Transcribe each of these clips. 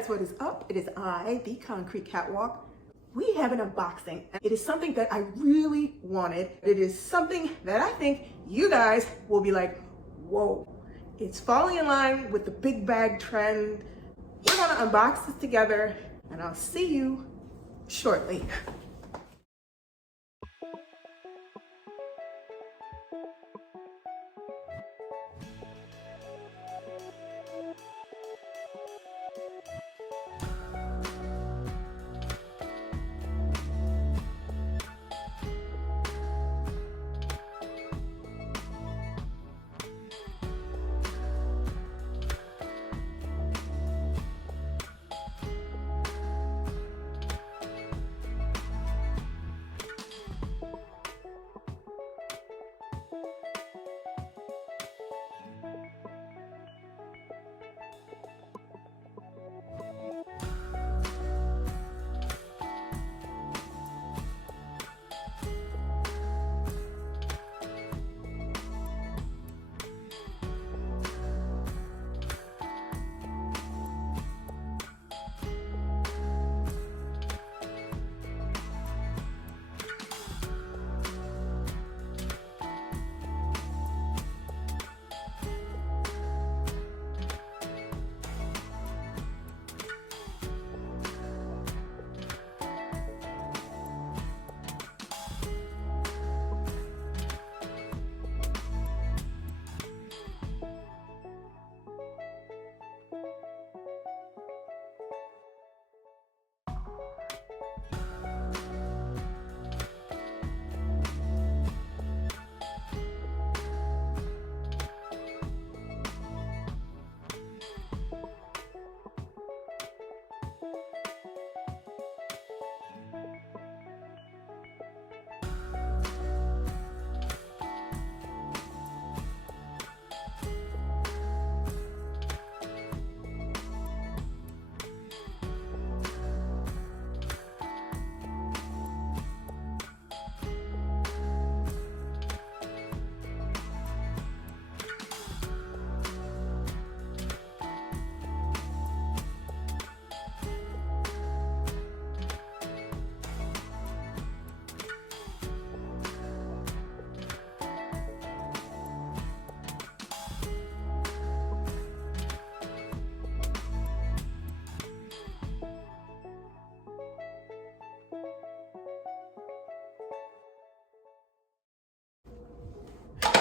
guys, what is up? It is I, the Concrete Catwalk. We have an unboxing. It is something that I really wanted. It is something that I think you guys will be like, whoa, it's falling in line with the big bag trend. We're gonna unbox this together and I'll see you shortly.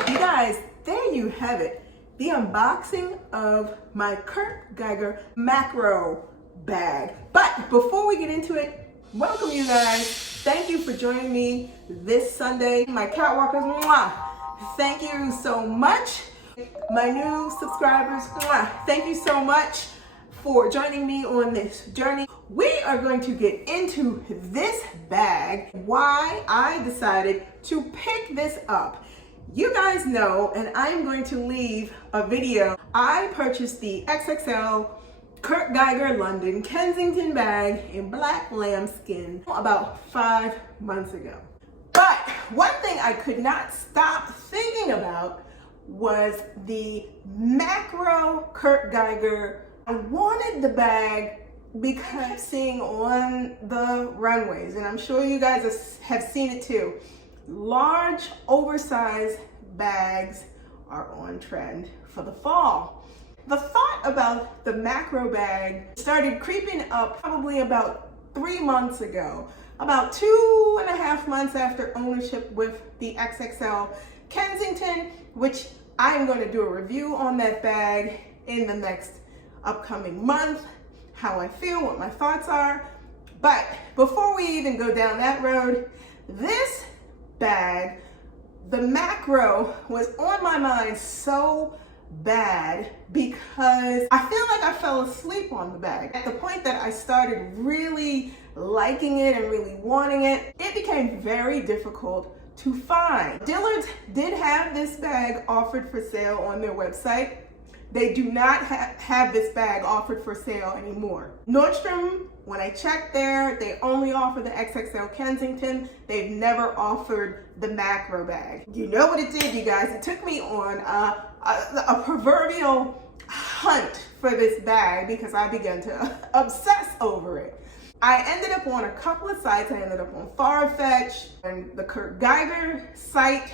You guys, there you have it. The unboxing of my Kurt Geiger macro bag. But before we get into it, welcome you guys. Thank you for joining me this Sunday. My catwalkers, mwah. Thank you so much. My new subscribers, mwah. Thank you so much for joining me on this journey. We are going to get into this bag, why I decided to pick this up. You guys know, and I'm going to leave a video. I purchased the XXL Kurt Geiger London Kensington bag in black lambskin about 5 months ago. But one thing I could not stop thinking about was the macro Kurt Geiger. I wanted the bag because I'm seeing on the runways, and I'm sure you guys have seen it too. Large, oversized bags are on trend for the fall. The thought about the macro bag started creeping up probably about 3 months ago, about 2.5 months after ownership with the XXL Kensington, which I'm going to do a review on that bag in the next upcoming month, how I feel, what my thoughts are. But before we even go down that road, this bag, the macro, was on my mind so bad because I feel like I fell asleep on the bag. At the point that I started really liking it and really wanting it, it became very difficult to find. Dillard's did have this bag offered for sale on their website. They do not have this bag offered for sale anymore. Nordstrom, when I checked there, they only offer the XXL Kensington. They've never offered the macro bag. You know what it did, you guys? It took me on a proverbial hunt for this bag because I began to obsess over it. I ended up on a couple of sites. I ended up on Farfetch and the Kurt Geiger site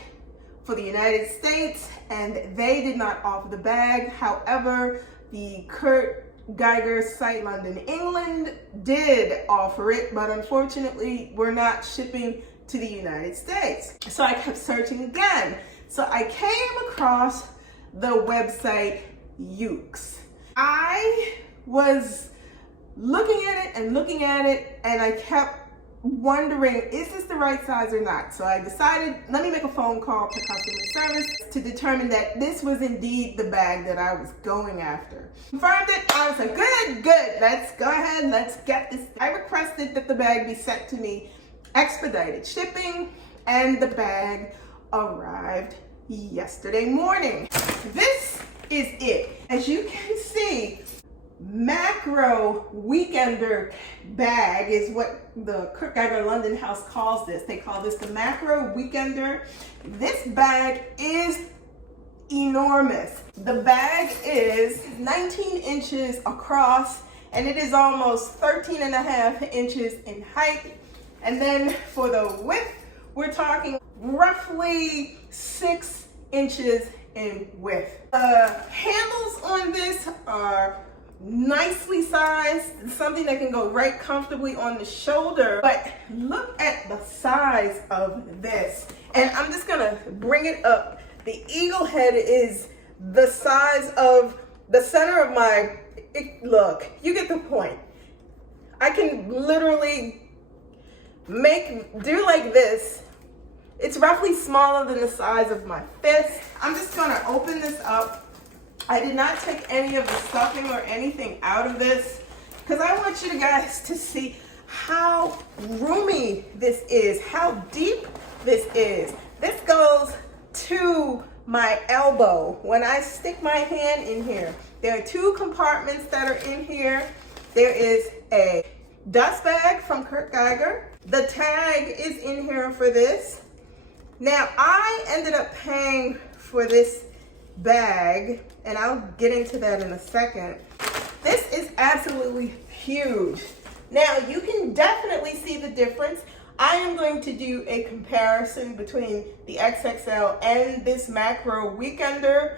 for the United States, and they did not offer the bag. However, the Kurt Geiger site, London, England, did offer it, but unfortunately, we're not shipping to the United States. So I kept searching again. So I came across the website yoox. I was looking at it, and I kept wondering, is this the right size or not? So I decided, let me make a phone call to customer service to determine that this was indeed the bag that I was going after. Confirmed it. I was like, good, let's go ahead, let's get this. I requested that the bag be sent to me expedited shipping, and the bag arrived yesterday morning. This is it. As you can see, macro weekender bag is what the Kurt Geiger London house calls this. They call this the macro weekender. This bag is enormous. The bag is 19 inches across, and it is almost 13 and a half inches in height. And then for the width, we're talking roughly 6 inches in width. The handles on this are nicely sized, something that can go right comfortably on the shoulder. But look at the size of this. And I'm just gonna bring it up. The eagle head is the size of the center of my, look, you get the point. I can literally do like this. It's roughly smaller than the size of my fist. I'm just gonna open this up. I did not take any of the stuffing or anything out of this because I want you guys to see how roomy this is, how deep this is. This goes to my elbow. When I stick my hand in here, there are 2 compartments that are in here. There is a dust bag from Kurt Geiger. The tag is in here for this. Now, I ended up paying for this bag, and I'll get into that in a second. This is absolutely huge. Now, you can definitely see the difference. I am going to do a comparison between the XXL and this macro weekender,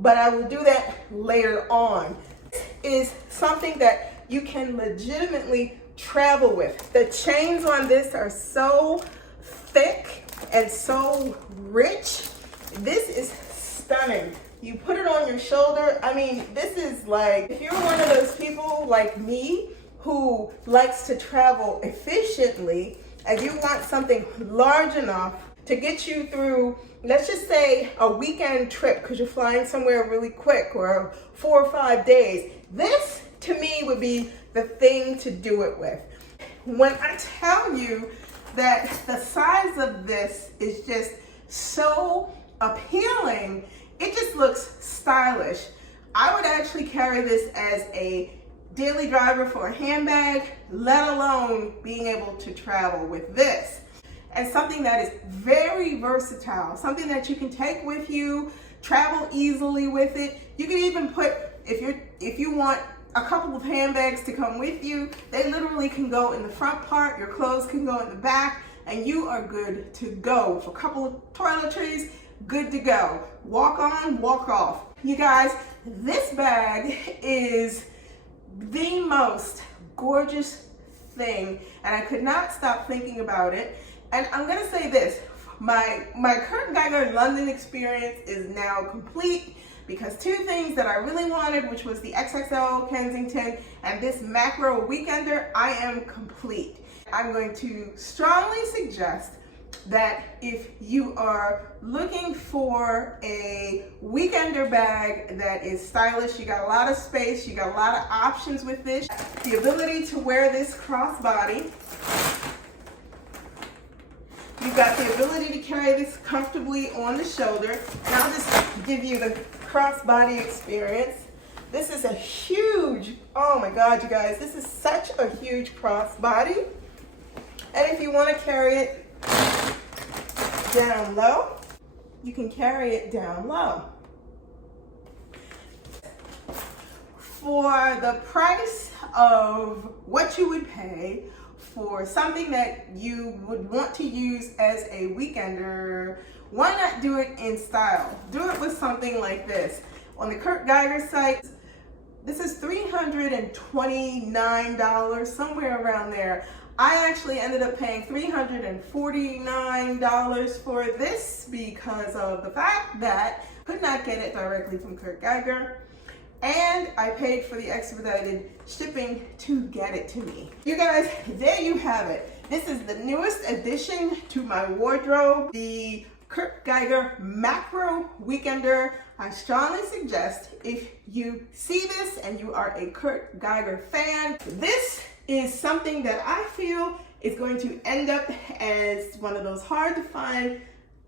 but I will do that later on. This is something that you can legitimately travel with. The chains on this are so thick and so rich. This is stunning. You put it on your shoulder. I mean, this is like, if you're one of those people like me who likes to travel efficiently and you want something large enough to get you through, let's just say a weekend trip because you're flying somewhere really quick, or 4 or 5 days, this to me would be the thing to do it with. When I tell you that the size of this is just so appealing, it just looks stylish. I would actually carry this as a daily driver for a handbag, let alone being able to travel with this. And something that is very versatile, something that you can take with you, travel easily with it. You can even put, if you want a couple of handbags to come with you, they literally can go in the front part, your clothes can go in the back, and you are good to go. With a couple of toiletries, good to go. Walk on, walk off. You guys, this bag is the most gorgeous thing, and I could not stop thinking about it. And I'm gonna say this, my Kurt Geiger London experience is now complete because 2 things that I really wanted, which was the XXL Kensington and this macro weekender, I am complete. I'm going to strongly suggest that if you are looking for a weekender bag that is stylish, you got a lot of space, you got a lot of options with this, the ability to wear this crossbody, you've got the ability to carry this comfortably on the shoulder. And I'll just give you the crossbody experience. This is a huge, oh my God, you guys, this is such a huge crossbody. And if you want to carry it down low, you can carry it down low. For the price of what you would pay for something that you would want to use as a weekender, why not do it in style? Do it with something like this. On the Kurt Geiger site, this is $329, somewhere around there. I actually ended up paying $349 for this because of the fact that I could not get it directly from Kurt Geiger. And I paid for the expedited shipping to get it to me. You guys, there you have it. This is the newest addition to my wardrobe, the Kurt Geiger Macro Weekender. I strongly suggest if you see this and you are a Kurt Geiger fan, this is something that I feel is going to end up as one of those hard to find,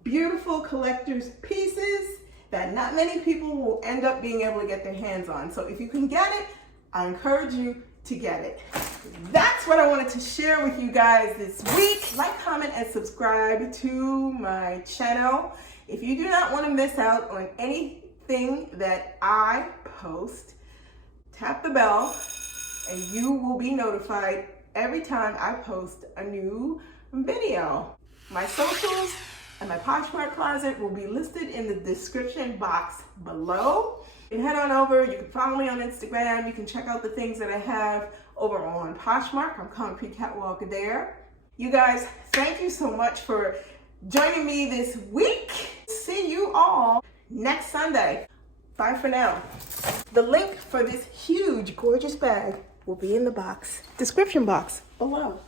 beautiful collector's pieces that not many people will end up being able to get their hands on. So if you can get it, I encourage you to get it. That's what I wanted to share with you guys this week. Like, comment, and subscribe to my channel. If you do not want to miss out on anything that I post, tap the bell and you will be notified every time I post a new video. My socials and my Poshmark closet will be listed in the description box below. You can head on over, you can follow me on Instagram, you can check out the things that I have over on Poshmark. I'm Concrete Catwalk there. You guys, thank you so much for joining me this week. See you all next Sunday. Bye for now. The link for this huge, gorgeous bag will be in the description box below.